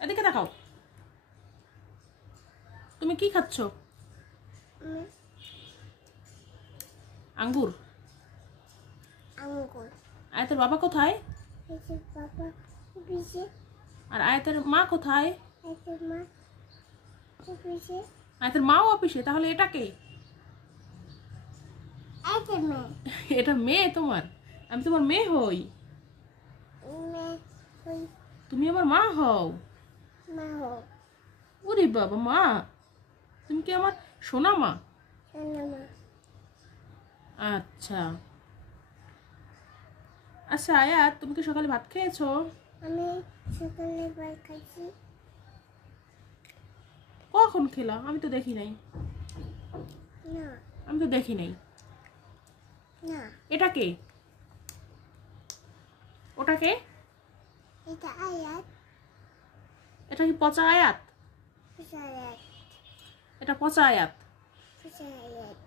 এদিকে দেখাও। তুমি কি খাচ্ছ? আঙ্গুর। আঙ্গুর। আয়াতের বাবা কোথায়? বাবা অফিসে। আর আয়াতের মা কোথায়? আয়াতের মা অফিসে। আয়াতের মাও অফিসে। তাহলে এটা কে? আয়াতের মেয়ে। এটা মেয়ে তোমার? আমি তোমার মেয়ে হই? মেয়ে হই। তুমি আমার মা হও? মা হও। ওরে বাবা, মা! তুমি কি আমার সোনা মা? সোনা মা। আচ্ছা আচ্ছা আয়াত, তুমি কি সকালে ভাত খেয়েছো? আমি সকালে ভাত খাইছি। কখন খেলা? আমি তো দেখি নাই। না। আমি তো দেখি নাই। না। এটা কে? ওটা কে? এটা আয়াত। এটা কি পচা আয়াত? পচা আয়াত। এটা পচা আয়াত। পচা আয়াত।